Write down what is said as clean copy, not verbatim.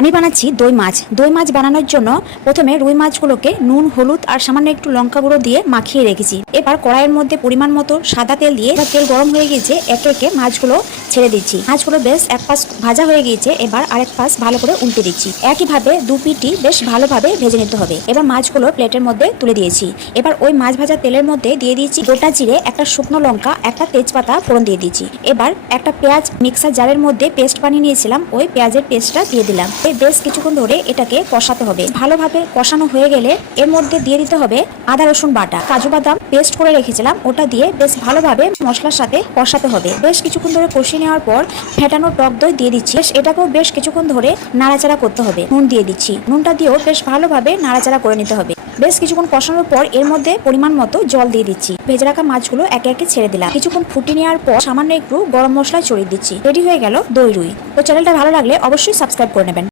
আমি বানাচ্ছি দই মাছ। দই মাছ বানানোর জন্য প্রথমে রুই মাছগুলোকে নুন, হলুদ আর সামান্য একটু লঙ্কা গুঁড়ো দিয়ে মাখিয়ে রেখেছি। এবার কড়াইয়ের মধ্যে পরিমাণ মতো সাদা তেল দিয়ে তেল গরম হয়ে গিয়েছে, একে একে মাছগুলো ছেড়ে দিচ্ছি। মাছগুলো বেশ এক পাশ ভাজা হয়ে গিয়েছে, এবার আরেক পাশ ভালো করে উল্টে দিচ্ছি। একইভাবে দু পিঠই বেশ ভালোভাবে ভেজে নিতে হবে। এবার মাছগুলো প্লেটের মধ্যে তুলে দিয়েছি। এবার ওই মাছ ভাজা তেলের মধ্যে দিয়ে দিয়েছি গোটা জিরে, একটা শুকনো লঙ্কা, একটা তেজপাতা ফোড়ন দিয়ে দিচ্ছি। এবার একটা পেঁয়াজ মিক্সার জারের মধ্যে পেস্ট বানিয়ে নিয়েছিলাম, ওই পেঁয়াজের পেস্টটা দিয়ে দিলাম। বেশ কিছুক্ষণ ধরে এটাকে কষাতে হবে। ভালোভাবে কষানো হয়ে গেলে এর মধ্যে দিয়ে দিতে হবে আদা রসুন বাটা, কাজু বাদাম পেস্ট করে রেখেছিলাম, ওটা দিয়ে বেশ ভালোভাবে মশলার সাথে কষাতে হবে। বেশ কিছুক্ষণ ধরে কষিয়ে নেওয়ার পর ফেটানো টক দই দিয়ে দিচ্ছি। এটাকেও বেশ কিছুক্ষণ ধরে নাড়াচাড়া করতে হবে। নুন দিয়ে দিচ্ছি, নুনটা দিয়েও বেশ ভালোভাবে নাড়াচাড়া করে নিতে হবে। বেশ কিছুক্ষণ কষানোর পর এর মধ্যে পরিমাণ মতো জল দিয়ে দিচ্ছি। ভেজে রাখা মাছগুলো একে একে ছেড়ে দিলাম। কিছুক্ষণ ফুটিয়ে নেওয়ার পর সামান্য একটু গরম মশলা ছড়িয়ে দিচ্ছি। রেডি হয়ে গেল দই রুই। তো চ্যানেলটা ভালো লাগলে অবশ্যই সাবস্ক্রাইব করে নেবেন।